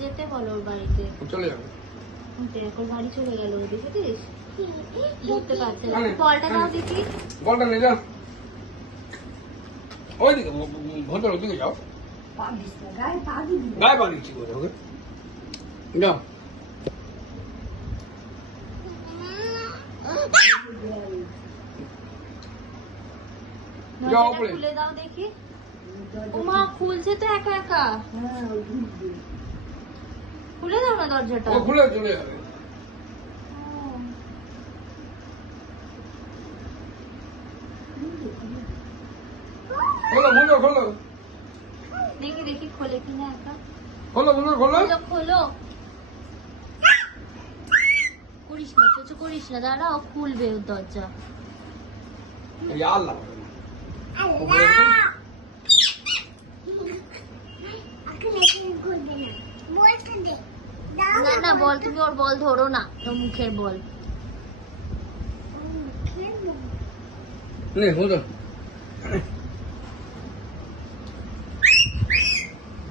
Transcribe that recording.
যেতে বলো ওর বাড়িতে। চলে যাবে। দেখো বাড়ি চলে গেল, দেখেছিস? ঢুকতে পারছে না। বলটা দাও দেখি। বলটা নিয়ে যাও। ওইদিকে ভদ্র ওদিকে যাও। গায়ে পা দিচ্ছি করে ওকে। যাও। যাও উপরে। খুলে দাও দেখি। ওমা খুলছে তো একা একা। খুলে দাও না দরজাটা। ও খুলে চলে যাবে। খোলো খোলো খোলো। দেখি দেখি খোলে কিনা একা। খোলো খোলো খোলো। খোলো। করিস না, কিছু করিস না, দাঁড়া ও খুলবে ওর দরজা। এই আল্লাহ। না না বল, তুমি ওর বল ধরো না, ওর মুখের বল। নে, hold on.